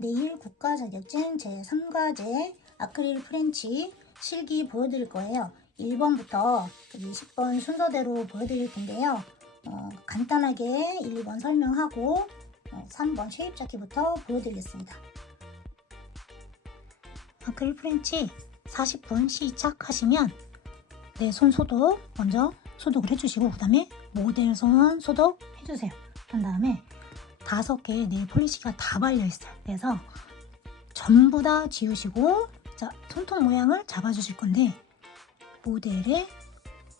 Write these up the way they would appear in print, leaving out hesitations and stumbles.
내일 국가 자격증 제3과제 아크릴 프렌치 실기 보여드릴 거예요. 1번부터 20번 순서대로 보여드릴 텐데요. 간단하게 1, 2번 설명하고 3번 쉐입 잡기부터 보여드리겠습니다. 아크릴 프렌치 40분 시작하시면 손 소독 먼저 소독을 해주시고, 그 다음에 모델 손 소독 해주세요. 그 다음에 5개의 네일 폴리시가 다 발려있어요. 그래서 전부 다 지우시고, 자, 손톱 모양을 잡아주실 건데, 모델의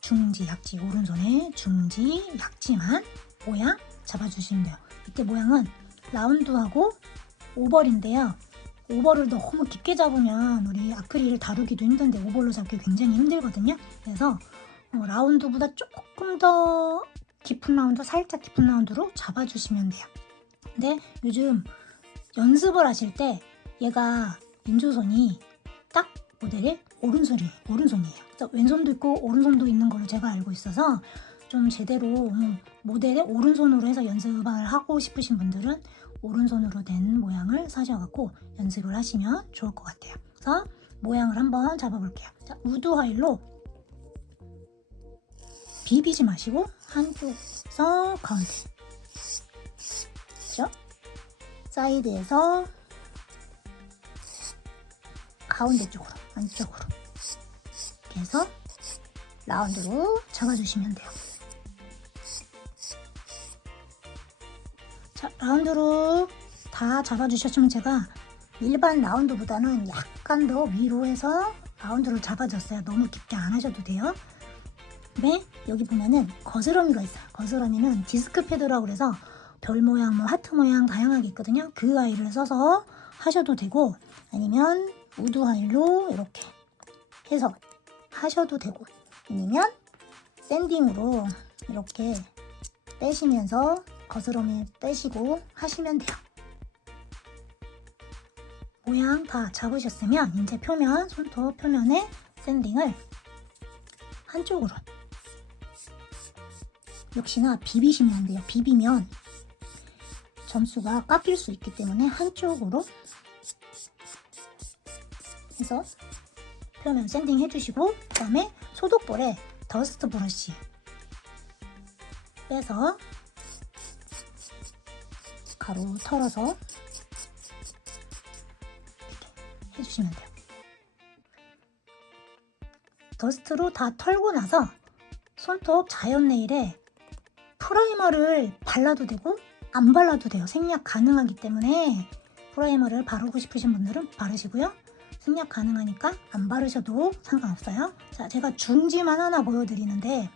중지, 약지, 오른손에 중지, 약지만 모양 잡아주시면 돼요. 이때 모양은 라운드하고 오벌인데요. 오벌을 너무 깊게 잡으면 우리 아크릴을 다루기도 힘든데 오벌로 잡기 굉장히 힘들거든요. 그래서 라운드보다 조금 더 깊은 라운드, 살짝 깊은 라운드로 잡아주시면 돼요. 근데 요즘 연습을 하실 때 얘가 인조손이 딱 모델의 오른손이에요. 그래서 왼손도 있고 오른손도 있는 걸로 제가 알고 있어서 좀 제대로 모델의 오른손으로 해서 연습을 하고 싶으신 분들은 오른손으로 된 모양을 사셔갖고 연습을 하시면 좋을 것 같아요. 그래서 모양을 한번 잡아볼게요. 자, 우드 하일로 비비지 마시고 한쪽에서 가운데, 그렇죠? 사이드에서 가운데 쪽으로, 안쪽으로 이렇게 해서 라운드로 잡아주시면 돼요. 자, 라운드로 다 잡아주셨으면 제가 일반 라운드보다는 약간 더 위로 해서 라운드를 잡아줬어요. 너무 깊게 안 하셔도 돼요. 네, 여기 보면은 거스러미가 있어요. 거스러미는 디스크 패드라고 그래서 별 모양, 하트 모양 다양하게 있거든요. 그 아이를 써서 하셔도 되고, 아니면 우드 아이로 이렇게 해서 하셔도 되고, 아니면 샌딩으로 이렇게 빼시면서 거스러미 빼시고 하시면 돼요. 모양 다 잡으셨으면 이제 표면, 손톱 표면에 샌딩을 한쪽으로 역시나 비비시면 안 돼요. 비비면 점수가 깎일 수 있기 때문에 한쪽으로 해서 표면 샌딩 해주시고, 그 다음에 소독볼에 더스트 브러쉬 빼서 가로 털어서 이렇게 해주시면 돼요. 더스트로 다 털고 나서 손톱 자연 네일에 프라이머를 발라도 되고 안 발라도 돼요. 생략 가능하기 때문에 프라이머를 바르고 싶으신 분들은 바르시고요. 생략 가능하니까 안 바르셔도 상관없어요. 자, 제가 중지만 하나 보여드리는데,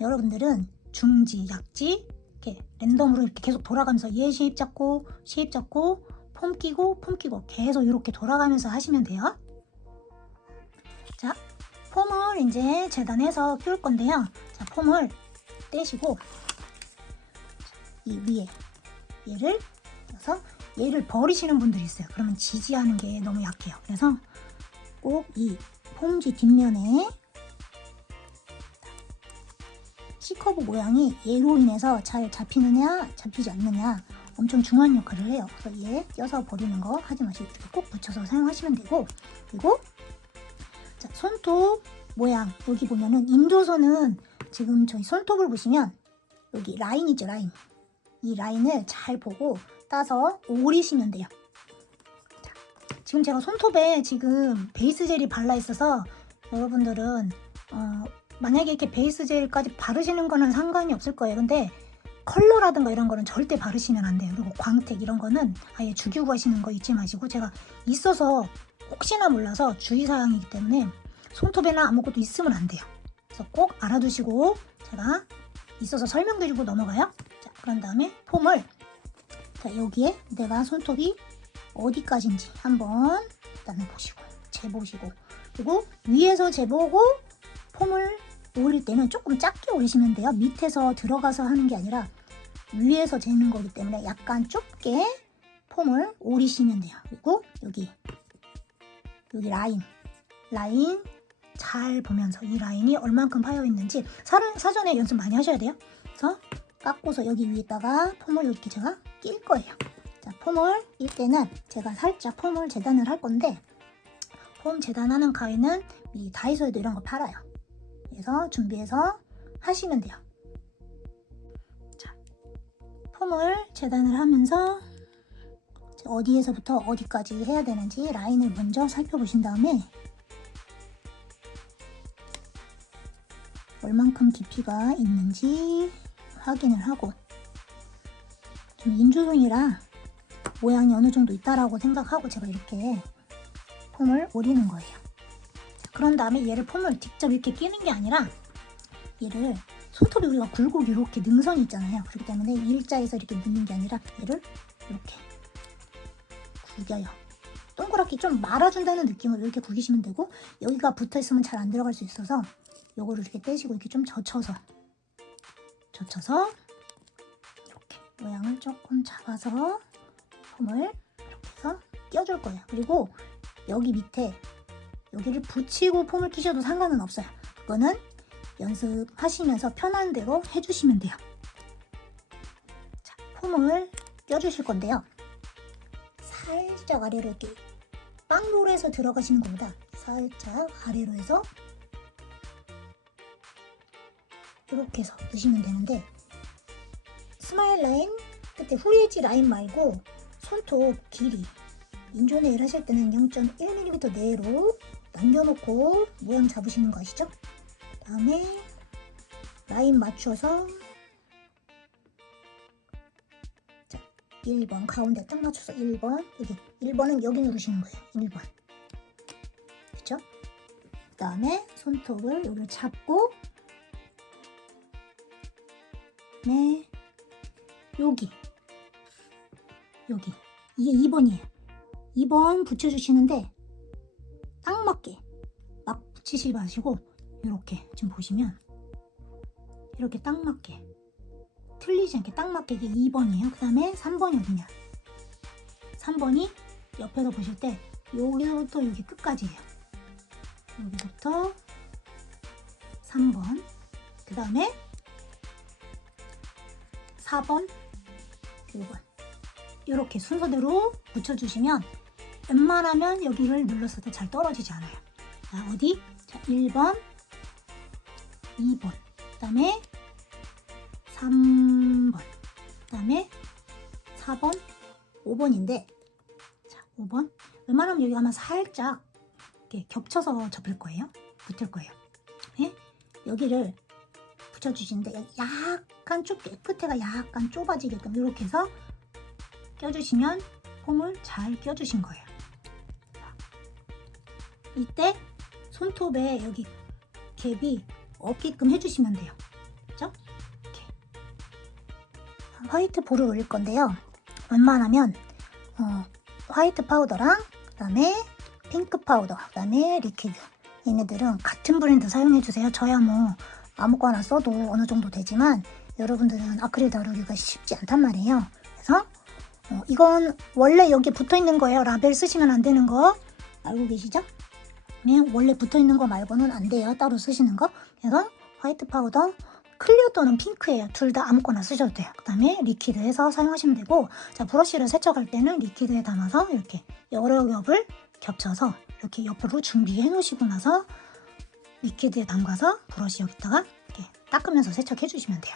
여러분들은 중지, 약지 이렇게 랜덤으로 이렇게 계속 돌아가면서 얘 쉐입 잡고 폼 끼고 계속 이렇게 돌아가면서 하시면 돼요. 자, 폼을 이제 재단해서 끼울 건데요. 자, 폼을 떼시고 이 위에 얘를 껴서 얘를 버리시는 분들이 있어요. 그러면 지지하는 게 너무 약해요. 그래서 꼭 이 폼지 뒷면에 C커브 모양이 얘로 인해서 잘 잡히느냐 잡히지 않느냐 엄청 중요한 역할을 해요. 그래서 얘 껴서 버리는 거 하지 마시고 이렇게 꼭 붙여서 사용하시면 되고, 그리고 자, 손톱 모양 여기 보면은 인조선은 지금 저희 손톱을 보시면 여기 라인 있죠, 라인. 이 라인을 잘 보고 따서 오리시면 돼요. 자, 지금 제가 손톱에 지금 베이스 젤이 발라 있어서 여러분들은 만약에 이렇게 베이스 젤까지 바르시는 거는 상관이 없을 거예요. 근데 컬러라든가 이런 거는 절대 바르시면 안 돼요. 그리고 광택 이런 거는 아예 죽이고 하시는 거 잊지 마시고, 제가 있어서 혹시나 몰라서 주의사항이기 때문에 손톱에는 아무것도 있으면 안 돼요. 그래서 꼭 알아두시고 제가 있어서 설명드리고 넘어가요. 자, 그런 다음에 폼을, 자, 여기에 내가 손톱이 어디까지인지 한번 일단은 보시고 재보시고, 그리고 위에서 재보고 폼을 올릴 때는 조금 작게 올리시면 돼요. 밑에서 들어가서 하는 게 아니라 위에서 재는 거기 때문에 약간 좁게 폼을 올리시면 돼요. 그리고 여기 라인 잘 보면서 이 라인이 얼만큼 파여 있는지 사전에 연습 많이 하셔야 돼요. 그래서 깎고서 여기 위에다가 폼을 이렇게 제가 낄 거예요. 자, 폼을 이때는 제가 살짝 폼을 재단을 할 건데, 폼 재단하는 가위는 이 다이소에도 이런 거 팔아요. 그래서 준비해서 하시면 돼요. 자, 폼을 재단을 하면서 어디에서부터 어디까지 해야 되는지 라인을 먼저 살펴보신 다음에 얼만큼 깊이가 있는지 확인을 하고, 좀 인조송이라 모양이 어느 정도 있다라고 생각하고 제가 이렇게 폼을 오리는 거예요. 자, 그런 다음에 얘를 폼을 직접 이렇게 끼는 게 아니라 얘를 손톱이 우리가 굴곡 이렇게 능선이 있잖아요. 그렇기 때문에 일자에서 이렇게 넣는 게 아니라 얘를 이렇게 구겨요. 동그랗게 좀 말아준다는 느낌으로 이렇게 구기시면 되고, 여기가 붙어있으면 잘 안 들어갈 수 있어서 요거를 이렇게 떼시고 이렇게 좀 젖혀서 이렇게 모양을 조금 잡아서 폼을 이렇게 해서 껴줄 거예요. 그리고 여기 밑에 여기를 붙이고 폼을 끼셔도 상관은 없어요. 그거는 연습하시면서 편한 대로 해주시면 돼요. 자, 폼을 껴주실 건데요. 살짝 아래로 이렇게 빵로로 해서 들어가시는 것보다 살짝 아래로 해서 이렇게 해서 넣으시면 되는데, 스마일 라인 끝에 후리엣지 라인 말고 손톱 길이 인조네일 하실 때는 0.1mm 내로 남겨놓고 모양 잡으시는 거 아시죠? 다음에 라인 맞춰서, 자, 1번 가운데 딱 맞춰서 1번, 여기 1번은 여기 누르시는 거예요. 1번. 그쵸? 그 다음에 손톱을 여기를 잡고, 네, 여기 이게 2번이에요. 2번 붙여주시는데 딱 맞게 막 붙이지 마시고 이렇게 지금 보시면 이렇게 딱 맞게 틀리지 않게 딱 맞게 이게 2번이에요. 그 다음에 3번이 어디냐, 3번이 옆에서 보실 때 여기서부터 여기 끝까지예요. 여기서부터 3번, 그 다음에 4번, 5번 이렇게 순서대로 붙여주시면 웬만하면 여기를 눌렀을 때 잘 떨어지지 않아요. 자, 어디? 자, 1번, 2번, 그 다음에 3번, 그 다음에 4번, 5번인데, 자, 5번 웬만하면 여기 가면 살짝 이렇게 겹쳐서 접힐 거예요. 붙을 거예요. 네? 여기를 붙여주시는데 약간 좁게, 끝에가 약간 좁아지게끔 이렇게 해서 껴주시면 폼을 잘 껴주신 거예요. 이때 손톱에 여기 갭이 없게끔 해주시면 돼요. 그죠? 이렇게. 화이트 볼을 올릴 건데요. 웬만하면 화이트 파우더랑 그 다음에 핑크 파우더, 그 다음에 리퀴드, 얘네들은 같은 브랜드 사용해주세요. 저야 뭐 아무거나 써도 어느 정도 되지만 여러분들은 아크릴 다루기가 쉽지 않단 말이에요. 그래서 이건 원래 여기 붙어있는 거예요. 라벨 쓰시면 안 되는 거 알고 계시죠? 그냥 원래 붙어있는 거 말고는 안 돼요. 따로 쓰시는 거. 그래서 화이트 파우더, 클리어 또는 핑크예요. 둘 다 아무거나 쓰셔도 돼요. 그 다음에 리퀴드 해서 사용하시면 되고, 자, 브러쉬를 세척할 때는 리퀴드에 담아서 이렇게 여러 겹을 겹쳐서 이렇게 옆으로 준비해 놓으시고 나서 리퀴드에 담가서 브러쉬 여기다가 이렇게 닦으면서 세척해 주시면 돼요.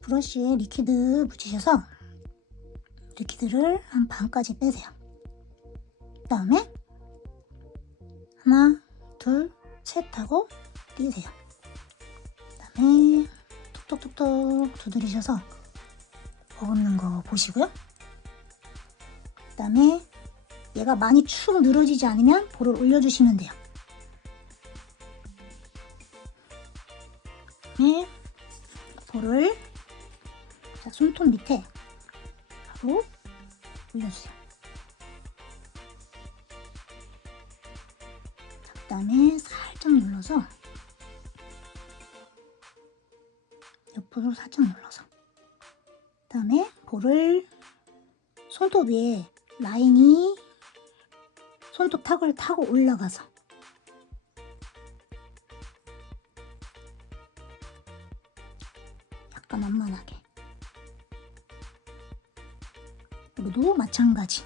브러쉬에 리퀴드 묻히셔서 리퀴드를 한 반까지 빼세요. 그 다음에 하나, 둘, 셋 하고 띄세요. 그 다음에 톡톡톡톡 두드리셔서 버금는 거 보시고요. 그 다음에 얘가 많이 축 늘어지지 않으면 볼을 올려주시면 돼요. 네, 볼을 자, 손톱 밑에 바로 올려주세요. 그 다음에 살짝 눌러서 옆으로 살짝 눌러서, 그 다음에 볼을 손톱 위에 라인이 손톱 탁을 타고 올라가서 약간 완만하게 여기도 마찬가지.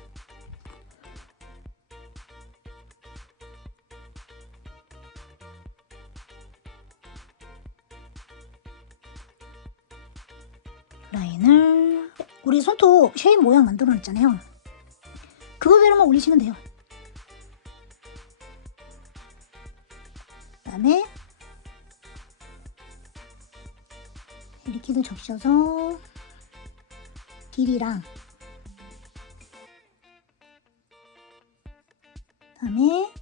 라인을 우리 손톱 쉐입 모양 만들어 놨잖아요. 그거대로만 올리시면 돼요. 그 다음에 리퀴드 적셔서 길이랑 그 다음에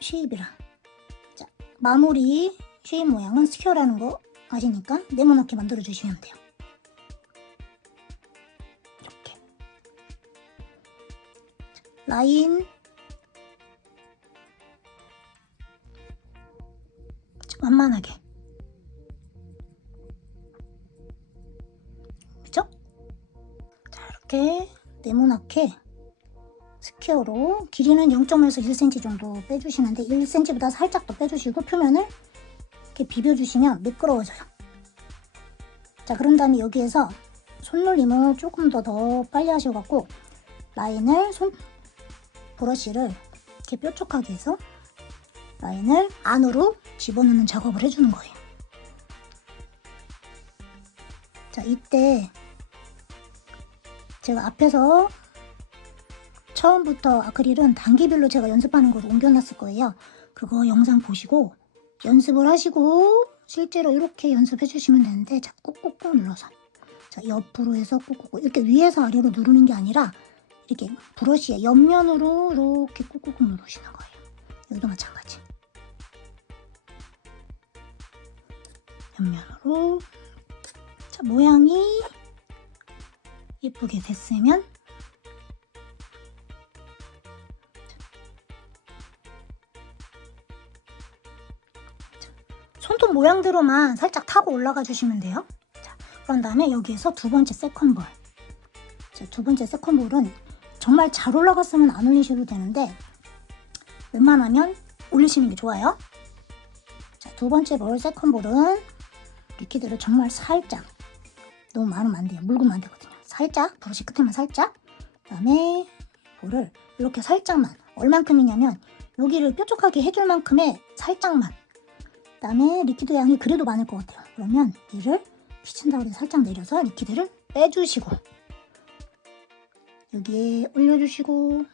쉐입이랑. 자, 마무리 쉐입 모양은 스퀘어라는 거 아시니까 네모나게 만들어 주시면 돼요. 이렇게 라인 만만하게, 그죠? 자, 이렇게 네모나게 스퀘어로 길이는 0.5에서 1cm 정도 빼주시는데 1cm보다 살짝 더 빼주시고 표면을 이렇게 비벼주시면 매끄러워져요. 자, 그런 다음에 여기에서 손놀림을 조금 더 빨리 하셔갖고 라인을 브러쉬를 이렇게 뾰족하게 해서 라인을 안으로 집어넣는 작업을 해주는 거예요. 자, 이때 제가 앞에서 처음부터 아크릴은 단계별로 제가 연습하는 걸로 옮겨놨을 거예요. 그거 영상 보시고 연습을 하시고 실제로 이렇게 연습해 주시면 되는데, 자, 꾹꾹꾹 눌러서, 자, 옆으로 해서 꾹꾹꾹, 이렇게 위에서 아래로 누르는 게 아니라 이렇게 브러쉬의 옆면으로 이렇게 꾹꾹꾹 누르시는 거예요. 여기도 마찬가지. 옆면으로. 자, 모양이 예쁘게 됐으면 손톱 모양대로만 살짝 타고 올라가 주시면 돼요. 자, 그런 다음에 여기에서 두 번째 세컨볼. 자, 두 번째 세컨볼은 정말 잘 올라갔으면 안 올리셔도 되는데 웬만하면 올리시는 게 좋아요. 자, 두 번째 볼 세컨볼은 리퀴드를 정말 살짝, 너무 많으면 안 돼요. 묽으면 안 되거든요. 살짝, 브러쉬 끝에만 살짝. 그 다음에 볼을 이렇게 살짝만, 얼만큼이냐면 여기를 뾰족하게 해줄 만큼의 살짝만. 그 다음에 리퀴드 양이 그래도 많을 것 같아요. 그러면 얘를 키친타올에 살짝 내려서 리퀴드를 빼주시고 여기에 올려주시고,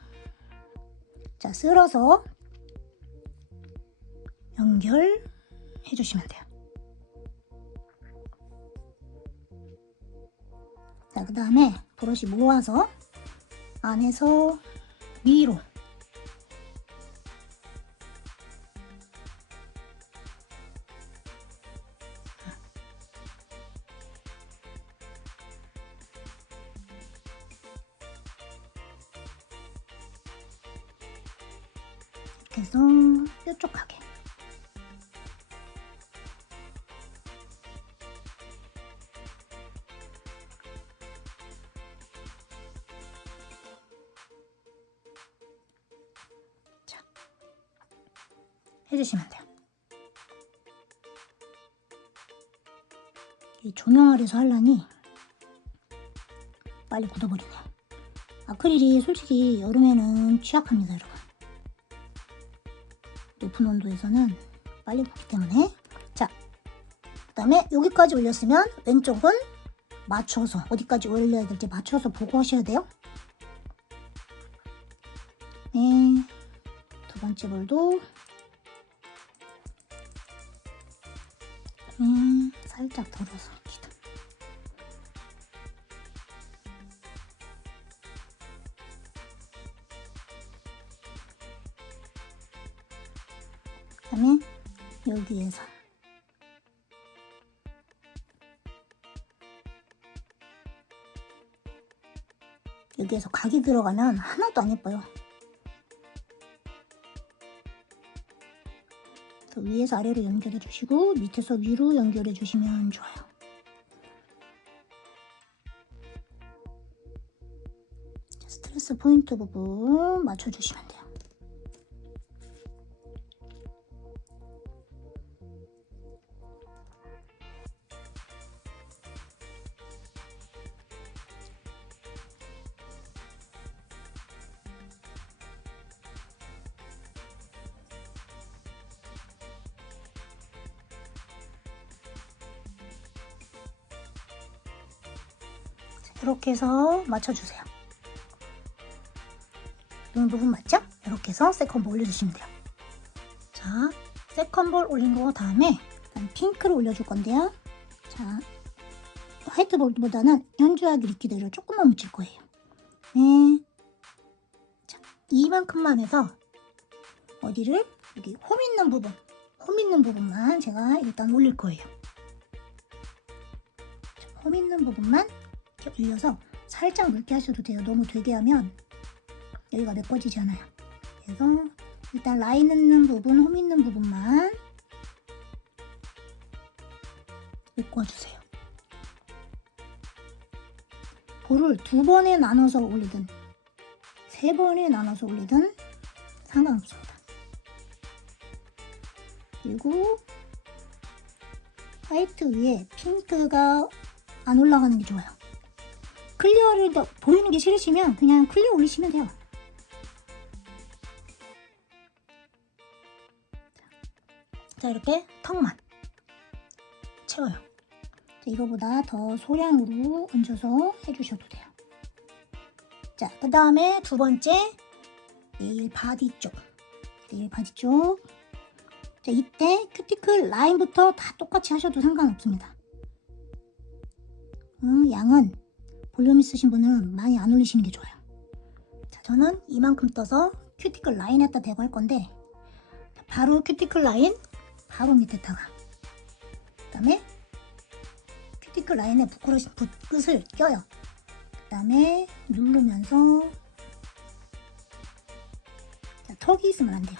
자, 쓸어서 연결해 주시면 돼요. 자, 그 다음에 브러쉬 모아서 안에서 위로 이렇게 해서 뾰족하게. 자, 해주시면 돼요. 이 조명 아래서 하려니 빨리 굳어버리네요. 아크릴이 솔직히 여름에는 취약합니다, 여러분. 높은 온도에서는 빨리 굳기 때문에. 자, 그 다음에 여기까지 올렸으면 왼쪽은 맞춰서, 어디까지 올려야 될지 맞춰서 보고 하셔야 돼요. 네, 두 번째 볼도 살짝 덜어서 합니다. 그 다음에 여기에서 각이 들어가면 하나도 안 예뻐요. 위에서 아래로 연결해 주시고 밑에서 위로 연결해 주시면 좋아요. 스트레스 포인트 부분 맞춰 주시면 돼요. 이렇게 해서 맞춰주세요. 이 부분 맞죠? 이렇게 해서 세컨볼 올려주시면 돼요. 자, 세컨볼 올린 거 다음에 핑크를 올려줄 건데요. 자, 화이트볼보다는 연주하기 리퀴드를 조금만 묻힐 거예요. 네. 자, 이만큼만 해서 어디를 여기 홈 있는 부분만 제가 일단 올릴 거예요. 자, 홈 있는 부분만 이렇게 올려서 살짝 묽게 하셔도 돼요. 너무 되게 하면 여기가 메꿔지지 않아요. 그래서 일단 라인 있는 부분, 홈 있는 부분만 메꿔주세요. 볼을 2번에 나눠서 올리든 3번에 나눠서 올리든 상관없습니다. 그리고 화이트 위에 핑크가 안 올라가는 게 좋아요. 클리어를 더 보이는 게 싫으시면 그냥 클리어 올리시면 돼요. 자, 이렇게 턱만 채워요. 자, 이거보다 더 소량으로 얹어서 해주셔도 돼요. 자, 그 다음에 두 번째 네일 바디 쪽. 자, 이때 큐티클 라인부터 다 똑같이 하셔도 상관없습니다. 양은 볼륨 있으신 분은 많이 안 올리시는 게 좋아요. 자, 저는 이만큼 떠서 큐티클 라인에다 대고 할 건데 바로 큐티클 라인 바로 밑에다가 그 다음에 큐티클 라인에 붓끝을 껴요. 그 다음에 누르면서 자, 턱이 있으면 안 돼요.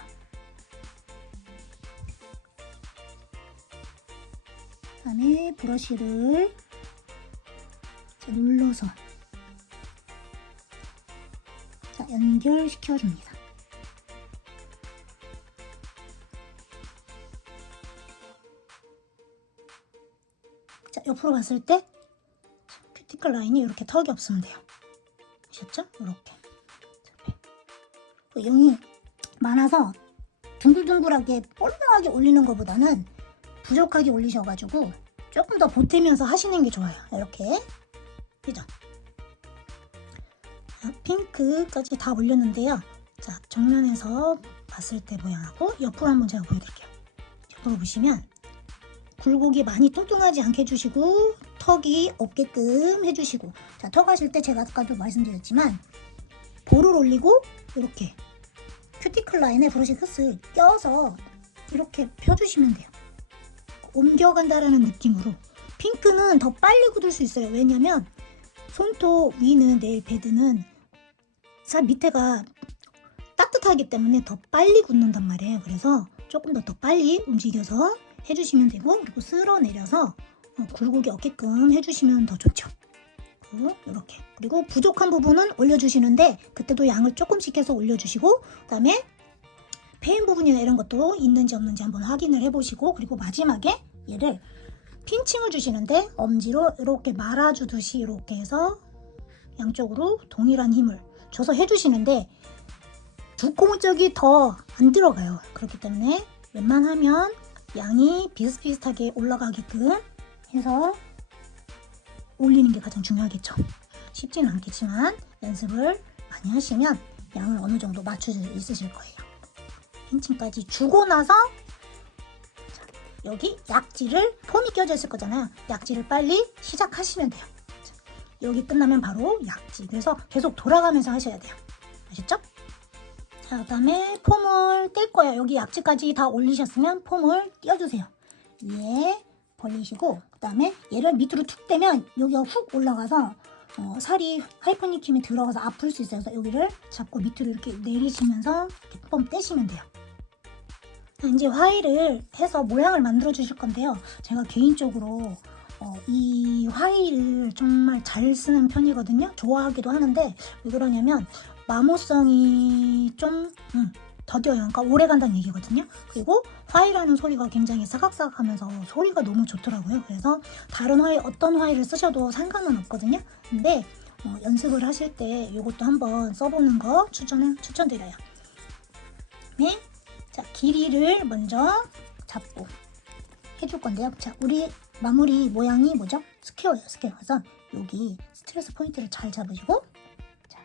그 다음에 브러쉬를 자, 눌러서 자, 연결시켜 줍니다. 자, 옆으로 봤을 때 큐티클 라인이 이렇게 턱이 없으면 돼요. 아셨죠? 이렇게. 용이 많아서 둥글둥글하게 뻘렁하게 올리는 것보다는 부족하게 올리셔가지고 조금 더 보태면서 하시는 게 좋아요. 이렇게. 그죠? 핑크까지 다 올렸는데요. 자, 정면에서 봤을 때 모양하고 옆으로 한번 제가 보여드릴게요. 옆으로 보시면 굴곡이 많이 뚱뚱하지 않게 해주시고 턱이 없게끔 해주시고, 자, 턱 하실 때 제가 아까도 말씀드렸지만 볼을 올리고 이렇게 큐티클 라인에 브러쉬 끝을 껴서 이렇게 펴주시면 돼요. 옮겨간다라는 느낌으로. 핑크는 더 빨리 굳을 수 있어요. 왜냐면 손톱 위는 네일 패드는 살 밑에가 따뜻하기 때문에 더 빨리 굳는단 말이에요. 그래서 조금 더 빨리 움직여서 해주시면 되고, 그리고 쓸어내려서 굴곡이 없게끔 해주시면 더 좋죠. 이렇게. 그리고 부족한 부분은 올려주시는데 그때도 양을 조금씩 해서 올려주시고, 그 다음에 페인 부분이나 이런 것도 있는지 없는지 한번 확인을 해보시고, 그리고 마지막에 얘를 핀칭을 주시는데 엄지로 이렇게 말아주듯이 이렇게 해서 양쪽으로 동일한 힘을 줘서 해주시는데 두꺼운 쪽이 더 안 들어가요. 그렇기 때문에 웬만하면 양이 비슷비슷하게 올라가게끔 해서 올리는 게 가장 중요하겠죠. 쉽지는 않겠지만 연습을 많이 하시면 양을 어느 정도 맞출 수 있으실 거예요. 핀칭까지 주고 나서 여기 약지를 폼이 껴져 있을 거잖아요. 약지를 빨리 시작하시면 돼요. 여기 끝나면 바로 약지. 그래서 계속 돌아가면서 하셔야 돼요. 아셨죠? 자, 그 다음에 폼을 뗄 거예요. 여기 약지까지 다 올리셨으면 폼을 띄워주세요. 위에 벌리시고, 그 다음에 얘를 밑으로 툭 떼면 여기가 훅 올라가서 살이 하이퍼니킴이 들어가서 아플 수 있어요. 그래서 여기를 잡고 밑으로 이렇게 내리시면서 이렇게 폼 떼시면 돼요. 이제 화일을 해서 모양을 만들어 주실 건데요. 제가 개인적으로 이 화일을 정말 잘 쓰는 편이거든요. 좋아하기도 하는데 왜 그러냐면 마모성이 좀 더뎌요. 그러니까 오래 간다는 얘기거든요. 그리고 화일하는 소리가 굉장히 사각사각 하면서 소리가 너무 좋더라고요. 그래서 다른 화일, 어떤 화일을 쓰셔도 상관은 없거든요. 근데 연습을 하실 때 이것도 한번 써보는 거 추천드려요. 네. 자, 길이를 먼저 잡고 해줄 건데요. 자, 우리 마무리 모양이 뭐죠? 스퀘어예요. 스퀘어. 그래서 여기 스트레스 포인트를 잘 잡으시고, 자,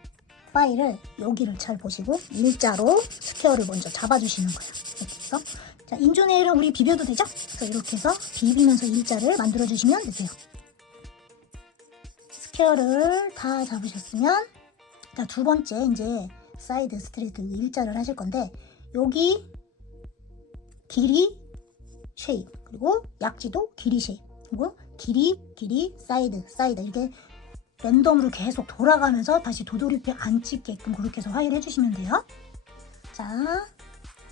파일을 여기를 잘 보시고 일자로 스퀘어를 먼저 잡아주시는 거예요. 이렇게 해서 자, 인조네일은 우리 비벼도 되죠? 그래서 이렇게 해서 비비면서 일자를 만들어 주시면 되세요. 스퀘어를 다 잡으셨으면, 자, 두 번째 이제 사이드 스트레이트 일자를 하실 건데, 여기 길이 쉐입, 그리고 약지도 길이 쉐입, 그리고 길이 사이드 이렇게 랜덤으로 계속 돌아가면서 다시 도돌이표 안 찍게끔 그렇게 해서 화이를 해주시면 돼요. 자,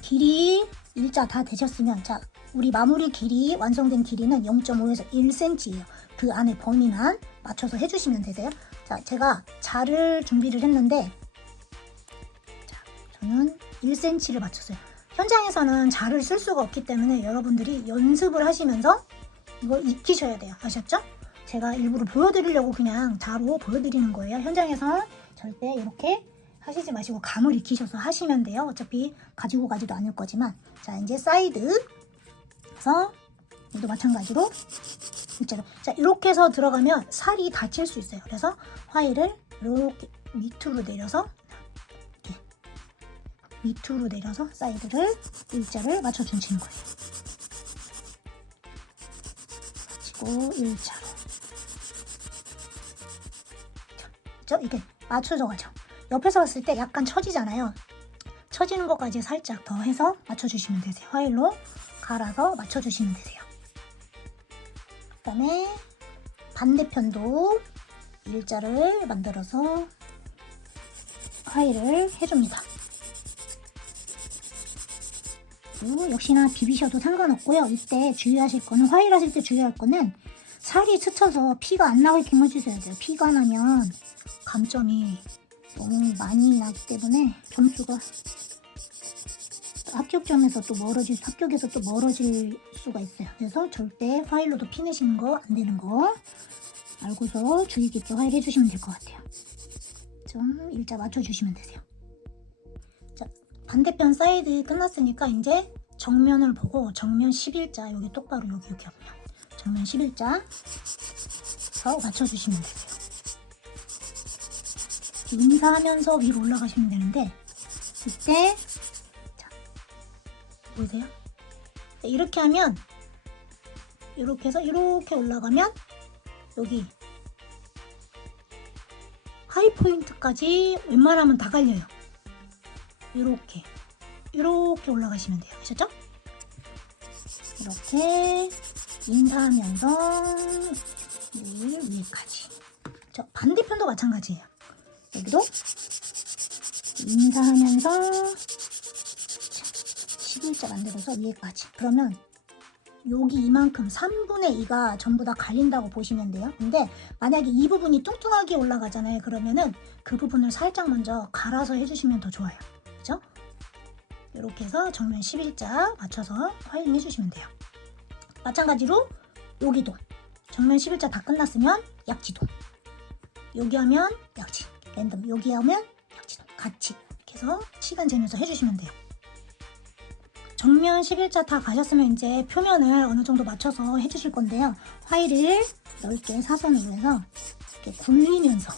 길이 일자 다 되셨으면, 자, 우리 마무리 길이 완성된 길이는 0.5에서 1cm예요. 그 안에 범위만 맞춰서 해주시면 되세요. 자, 제가 자를 준비를 했는데, 자, 저는 1cm를 맞췄어요. 현장에서는 자를 쓸 수가 없기 때문에 여러분들이 연습을 하시면서 이걸 익히셔야 돼요. 아셨죠? 제가 일부러 보여드리려고 그냥 자로 보여드리는 거예요. 현장에서 절대 이렇게 하시지 마시고 감을 익히셔서 하시면 돼요. 어차피 가지고 가지도 않을 거지만. 자, 이제 사이드에서 이도 마찬가지로 일자로. 자, 이렇게 해서 들어가면 살이 다칠 수 있어요. 그래서 화일을 이렇게 밑으로 내려서, 이렇게 밑으로 내려서 사이드를 일자를 맞춰주시는 거예요. 그리고 일자로. 자, 이게 맞춰져가죠. 옆에서 봤을 때 약간 처지잖아요. 처지는 것까지 살짝 더 해서 맞춰주시면 되세요. 화일로 갈아서 맞춰주시면 되세요. 그 다음에 반대편도 일자를 만들어서 화일을 해줍니다. 그리고 역시나 비비셔도 상관없고요. 이때 주의하실 거는, 화일 하실 때 주의할 거는 살이 스쳐서 피가 안 나게끔 해주셔야 돼요. 피가 나면 감점이 너무 많이 나기 때문에 점수가 합격에서 또 멀어질 수가 있어요. 그래서 절대 화일로도 피 내시는 거 안 되는 거 알고서 주의 깊게 화일 해주시면 될 것 같아요. 좀 일자 맞춰주시면 되세요. 자, 반대편 사이드 끝났으니까 이제 정면을 보고 정면 11자 여기 똑바로 여기 하면 정면 11자 맞춰주시면 되세요. 인사하면서 위로 올라가시면 되는데, 이때 자, 보이세요? 이렇게 하면, 이렇게 해서 이렇게 올라가면 여기 하이 포인트까지 웬만하면 다 갈려요. 이렇게 올라가시면 돼요. 아셨죠? 이렇게 인사하면서 위에까지. 저 반대편도 마찬가지예요. 여기도 인사하면서 11자 만들어서 위에까지. 그러면 여기 이만큼 3분의 2가 전부 다 갈린다고 보시면 돼요. 근데 만약에 이 부분이 뚱뚱하게 올라가잖아요. 그러면은 그 부분을 살짝 먼저 갈아서 해주시면 더 좋아요. 그죠? 이렇게 해서 정면 11자 맞춰서 화이팅 해주시면 돼요. 마찬가지로 여기도 정면 11자 다 끝났으면 약지도, 여기 하면 약지, 랜덤, 여기 하면 약지도 같이 이렇게 해서 시간 재면서 해주시면 돼요. 정면 11자 다 가셨으면 이제 표면을 어느 정도 맞춰서 해주실 건데요. 화일을 넓게 사선으로 해서 이렇게 굴리면서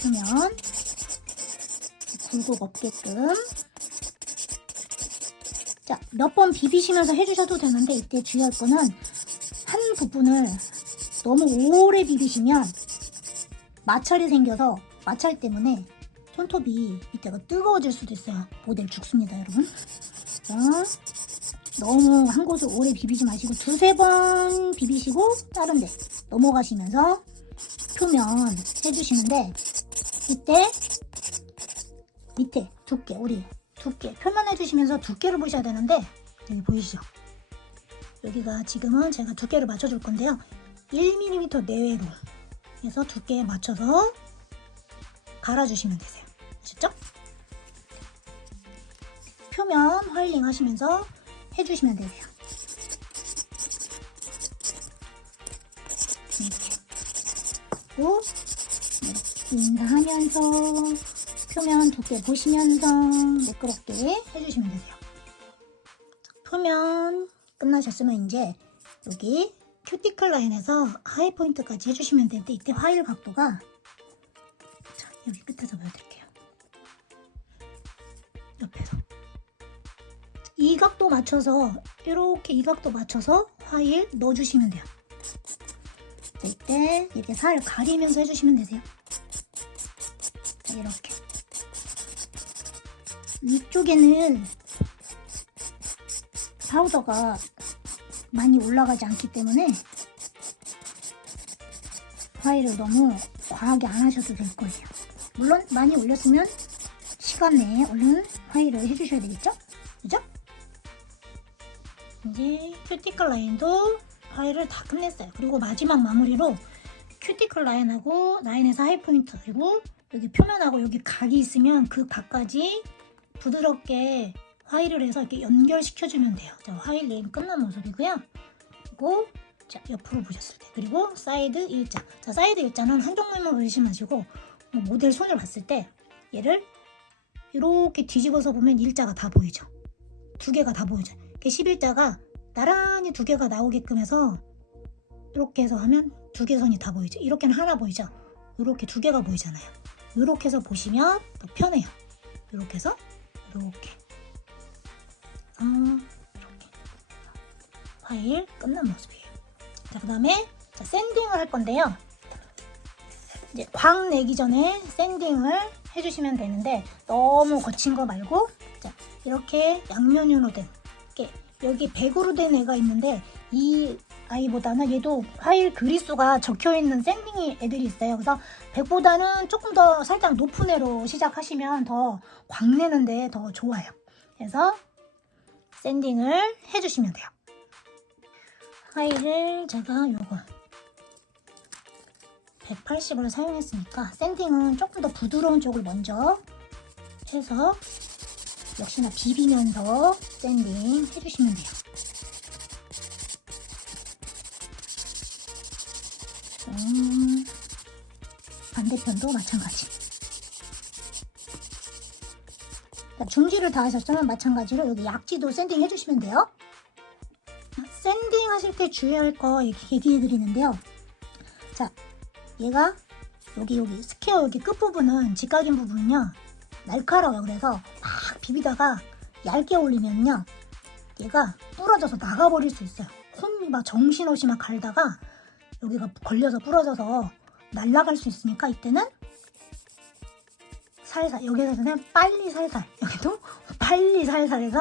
표면 굴곡 없게끔. 자, 몇 번 비비시면서 해주셔도 되는데, 이때 주의할 거는 한 부분을 너무 오래 비비시면 마찰이 생겨서 마찰 때문에 손톱이 밑에가 뜨거워질 수도 있어요. 모델 죽습니다, 여러분. 자, 너무 한 곳을 오래 비비지 마시고 두세 번 비비시고 다른 데 넘어가시면서 표면 해주시는데, 이때 밑에 두께, 우리 두께 표면 해주시면서 두께를 보셔야 되는데, 여기 보이시죠? 여기가 지금은 제가 두께를 맞춰줄 건데요. 1mm 내외로 해서 두께에 맞춰서 갈아주시면 되세요. 아셨죠? 표면 화일링 하시면서 해주시면 되세요. 이렇게. 그리고 이렇게 인사하면서 표면 두께 보시면서 매끄럽게 해주시면 되세요. 표면 끝나셨으면 이제 여기 큐티클 라인에서 하이 포인트까지 해주시면 되는데, 이때 화일 각도가, 자, 여기 끝에서 보여드릴게요. 옆에서 이 각도 맞춰서, 이렇게 이 각도 맞춰서 화일 넣어주시면 돼요. 이때 이렇게 살 가리면서 해주시면 되세요. 자, 이렇게 위쪽에는 파우더가 많이 올라가지 않기 때문에 화일을 너무 과하게 안 하셔도 될 거예요. 물론 많이 올렸으면 시간 내에 얼른 화일을 해주셔야 되겠죠? 그죠? 이제 큐티클 라인도 화일을 다 끝냈어요. 그리고 마지막 마무리로 큐티클 라인하고 라인에서 하이포인트, 그리고 여기 표면하고 여기 각이 있으면 그 각까지 부드럽게 화일을 해서 이렇게 연결시켜주면 돼요. 자, 화일 레인 끝난 모습이고요. 그리고 자, 옆으로 보셨을 때, 그리고 사이드 일자. 자, 사이드 일자는 한쪽 눈만 보시지 마시고 모델 손을 봤을 때 얘를 이렇게 뒤집어서 보면 일자가 다 보이죠. 두 개가 다 보이죠. 11자가 나란히 두 개가 나오게끔 해서 이렇게 해서 하면 두 개 선이 다 보이죠. 이렇게는 하나 보이죠. 이렇게 두 개가 보이잖아요. 이렇게 해서 보시면 더 편해요. 이렇게 해서 이렇게 이렇게 화일 끝난 모습이에요. 자, 그 다음에 샌딩을 할 건데요. 이제 광 내기 전에 샌딩을 해주시면 되는데, 너무 거친 거 말고, 자, 이렇게 양면으로 된, 여기 100으로 된 애가 있는데, 이 아이보다는 얘도 화일 그리수가 적혀있는 샌딩이 애들이 있어요. 그래서 100보다는 조금 더 살짝 높은 애로 시작하시면 더 광내는데 더 좋아요. 그래서 샌딩을 해주시면 돼요. 화일을 제가 요거 180을 사용했으니까 샌딩은 조금 더 부드러운 쪽을 먼저 해서 역시나 비비면서 샌딩 해주시면 돼요. 반대편도 마찬가지. 중지를 다 하셨으면 마찬가지로 여기 약지도 샌딩 해주시면 돼요. 샌딩 하실 때 주의할 거 얘기해 드리는데요. 자, 얘가 여기 스퀘어 여기 끝부분은 직각인 부분은요 날카로워요. 그래서 막 비비다가 얇게 올리면요 얘가 부러져서 나가버릴 수 있어요. 콘이 막 정신없이 막 갈다가 여기가 걸려서 부러져서 날아갈 수 있으니까 이때는 살살, 여기서 그냥 빨리 살살, 여기도 빨리 살살 해서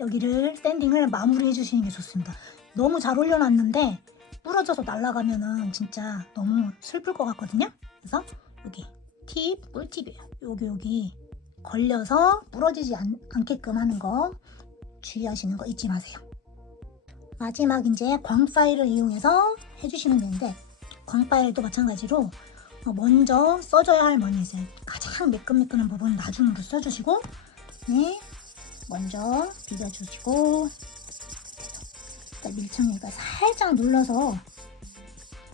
여기를 샌딩을 마무리 해주시는 게 좋습니다. 너무 잘 올려놨는데 부러져서 날아가면은 진짜 너무 슬플 것 같거든요. 그래서 여기 꿀팁이에요. 여기 걸려서 부러지지 않게끔 하는 거 주의하시는 거 잊지 마세요. 마지막 이제 광 파일을 이용해서 해주시면 되는데, 광 파일도 마찬가지로 먼저 써줘야 할 면이 있어요. 가장 매끈매끈한 부분은 나중으로 써주시고, 네, 먼저 비벼주시고, 밀착력을 살짝 눌러서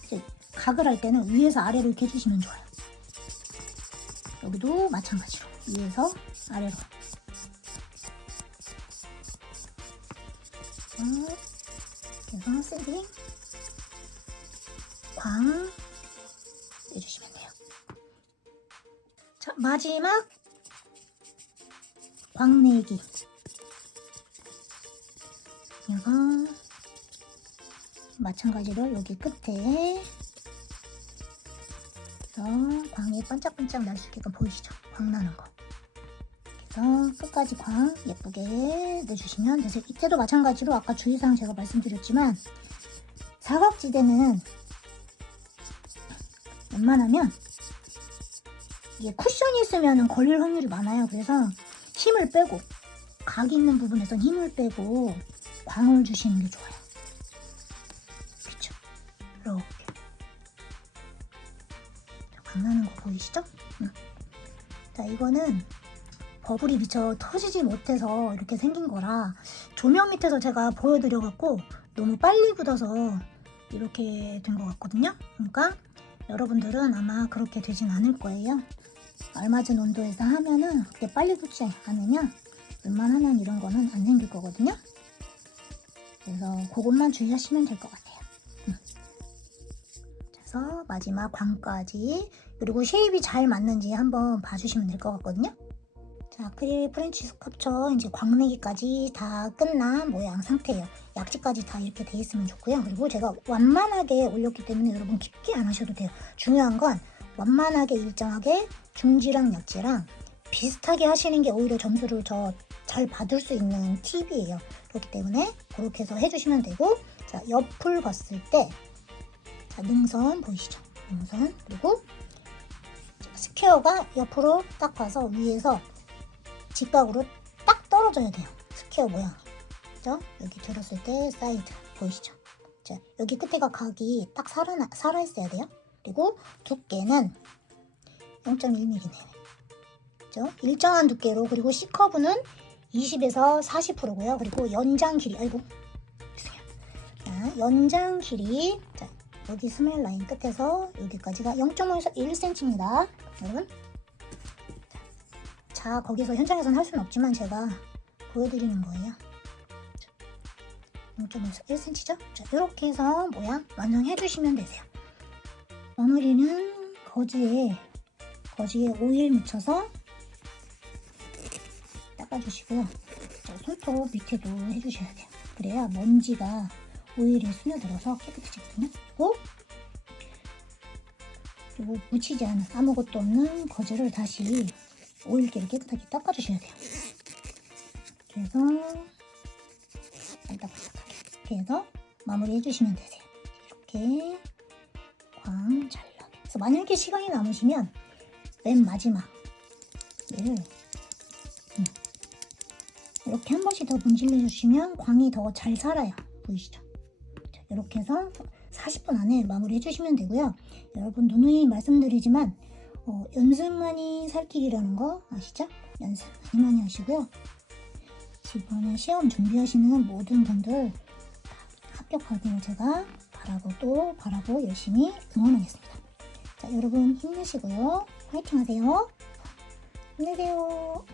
이제 각을 할 때는 위에서 아래로 이렇게 해주시면 좋아요. 여기도 마찬가지로 위에서 아래로. 그래서 샌딩 광 해주시면 돼요. 자, 마지막 광내기. 이거 마찬가지로 여기 끝에 그래서 광이 반짝반짝 날 수 있게끔 보이시죠? 광 나는 거. 그래서 끝까지 광 예쁘게 내주시면 되세요. 이때도 마찬가지로 아까 주의사항 제가 말씀드렸지만 사각지대는 웬만하면 이게 쿠션이 있으면 걸릴 확률이 많아요. 그래서 힘을 빼고 각 있는 부분에선 힘을 빼고 광을 주시는 게 좋아요. 그쵸? 이렇게 광나는 거 보이시죠? 자, 이거는 버블이 미처 터지지 못해서 이렇게 생긴 거라 조명 밑에서 제가 보여드려갖고 너무 빨리 굳어서 이렇게 된 것 같거든요. 그러니까 여러분들은 아마 그렇게 되진 않을 거예요. 알맞은 온도에서 하면은 그렇게 빨리 굳지 않으면 웬만하면 이런 거는 안 생길 거거든요. 그래서 그것만 주의하시면 될 것 같아요. 해서 마지막 광까지, 그리고 쉐입이 잘 맞는지 한번 봐주시면 될 것 같거든요. 자, 아크릴 프렌치 스컬프처 이제 광내기까지 다 끝난 모양 상태예요. 약지까지 다 이렇게 돼 있으면 좋고요. 그리고 제가 완만하게 올렸기 때문에 여러분 깊게 안 하셔도 돼요. 중요한 건 완만하게 일정하게 중지랑 약지랑 비슷하게 하시는 게 오히려 점수를 더 잘 받을 수 있는 팁이에요. 그렇기 때문에 그렇게 해서 해주시면 되고, 자, 옆을 봤을 때, 자, 능선 보이시죠? 능선. 그리고 스퀘어가 옆으로 딱 봐서 위에서 직각으로 딱 떨어져야 돼요. 스퀘어 모양이. 그죠? 여기 들었을 때 사이드 보이시죠? 자, 여기 끝에가 각이 딱 살아있어야 돼요. 그리고 두께는 0.1mm 내외. 그죠? 일정한 두께로. 그리고 C커브는 20에서 40%고요. 그리고 연장 길이, 아이고, 죄송해요. 자, 연장 길이, 자, 여기 스멜 라인 끝에서 여기까지가 0.5에서 1cm입니다. 여러분. 자, 거기서 현장에서는 할 수는 없지만 제가 보여드리는 거예요. 0.5에서 1cm죠? 자, 이렇게 해서 모양 완성해 주시면 되세요. 마무리는 거즈에 오일 묻혀서 닦아주시고요. 자, 손톱 밑에도 해주셔야 돼요. 그래야 먼지가 오일에 스며들어서 깨끗해지거든요. 그리고 묻히지 않은 아무것도 없는 거즈를 다시 오일기를 깨끗하게 닦아주셔야 돼요. 이렇게 해서 알딱알딱하게 이렇게 해서 마무리 해주시면 되세요. 이렇게 광 잘 나게. 그래서 만약에 시간이 남으시면 맨 마지막 얘를 이렇게 한 번씩 더 문질러 주시면 광이 더 잘 살아요. 보이시죠? 자, 이렇게 해서 40분 안에 마무리 해주시면 되고요. 여러분 누누이 말씀드리지만 연습만이 살 길이라는 거 아시죠? 연습 많이 하시고요. 이번에 시험 준비하시는 모든 분들 합격하기를 제가 바라고 열심히 응원하겠습니다. 자, 여러분 힘내시고요. 화이팅 하세요. 힘내세요.